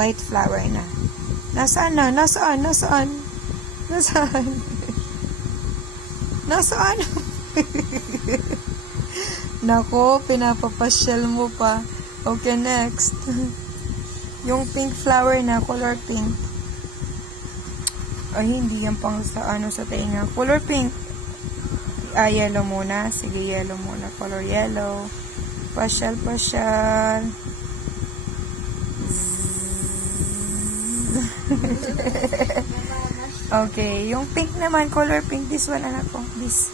white flower na. Nasaan na? Nasaan? Nasaan? Nasaan? Nasaan? Nako, pinapapasyal mo pa. Okay, next. Yung pink flower na, color pink. Ay, hindi yan pang sa ano sa tenga. Color pink. Yellow muna. Sige, yellow muna. Color yellow. Pasyal, pasyal. Okay, yung pink naman, color pink. This one, anak ko. This.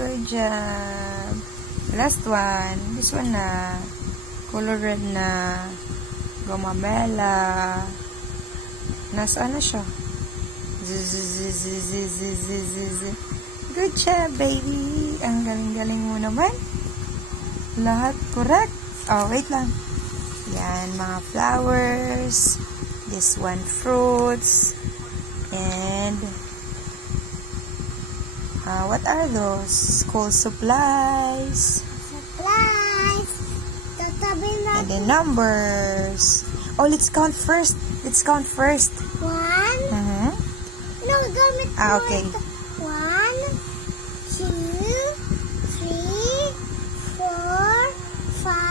Good job. Last one. This one na. Color red na. Gumamela. Nasaan na siya? Good job, baby. Ang galing-galing mo naman. Lahat correct. Oh, wait lang. Yan, mga flowers. This one, fruits. And what are those? School supplies. Tatabi na. And the numbers. Oh, let's count first. Let's count first. 1. No, gamit mo Okay. ito. 1, 2, 3, 4, 5.